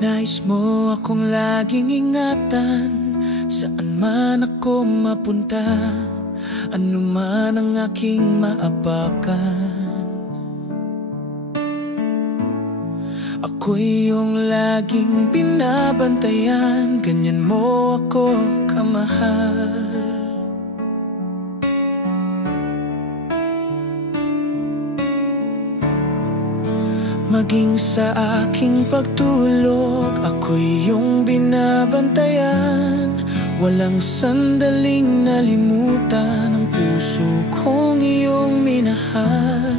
Nais mo akong laging ingatan, saan man ako mapunta, ano man ang aking maapakan. Ako'y iyong laging binabantayan, ganyan mo ako kamahal. Maging sa aking pagtulog, ako'y iyong binabantayan. Walang sandaling nalimutan ang puso kong iyong minahal.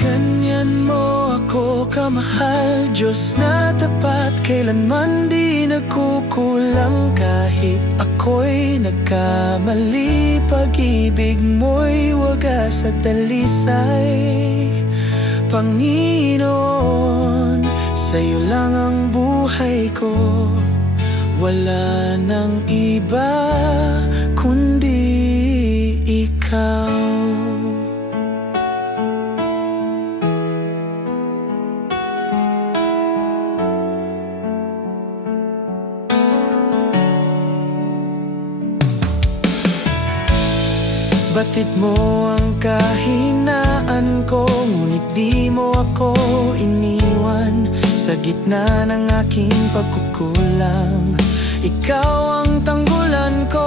Ganyan mo ako kamahal, Diyos na tapat, kailanman di nagkukulang. Kahit ako'y nagkamali, pag-ibig mo'y wagas at dalisay. Panginoon, sa'yo lang ang buhay ko, wala nang iba kundi ikaw. Batid mo ang kahinaan ko, ngunit di mo ako iniwan. Sa gitna ng aking pagkukulang, ikaw ang tanggulan ko.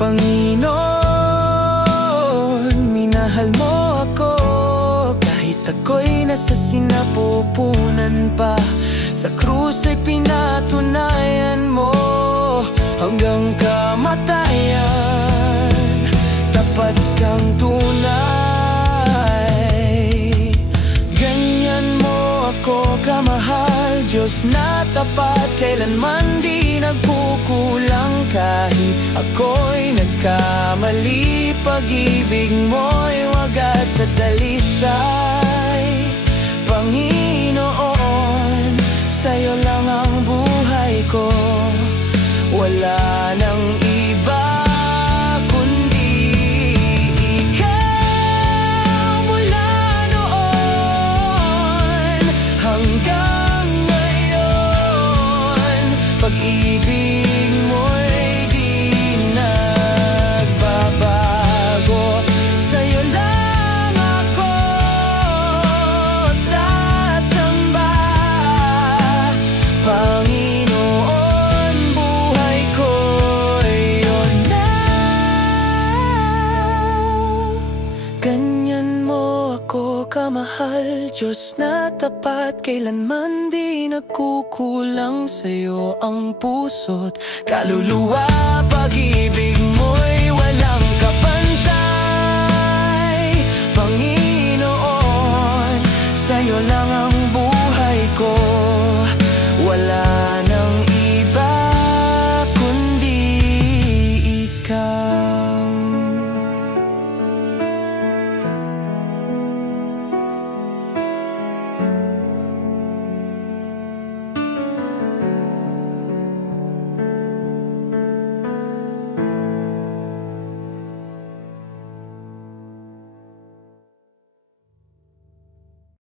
Panginoon, minahal mo ako, kahit ako'y nasa sinapupunan pa. Sa krus ay pinatunayan mo hanggang kamatayan. Tapat kang tunay, ganyan mo ako kamahal, Diyos na tapat, kailanman di nagkukulang. Kahit ako'y nagkamali, pag-ibig mo'y wagas at dalisay. Panginoon, sa'yo lang ang buhay ko, wala nang iba kundi ikaw. Mula noon hanggang ngayon, pag-ibig mo'y di nagbabago. Sa'yo lang ako sasamba, Panginoon, buhay ko iyon na. Ganyan mo ako kamahal, Diyos na tapat, kailanman di nagkukulang. Sa'yo ang puso't kaluluwa, pag-ibig mo'y walang kapantay. Panginoon, sa'yo lang ang buhay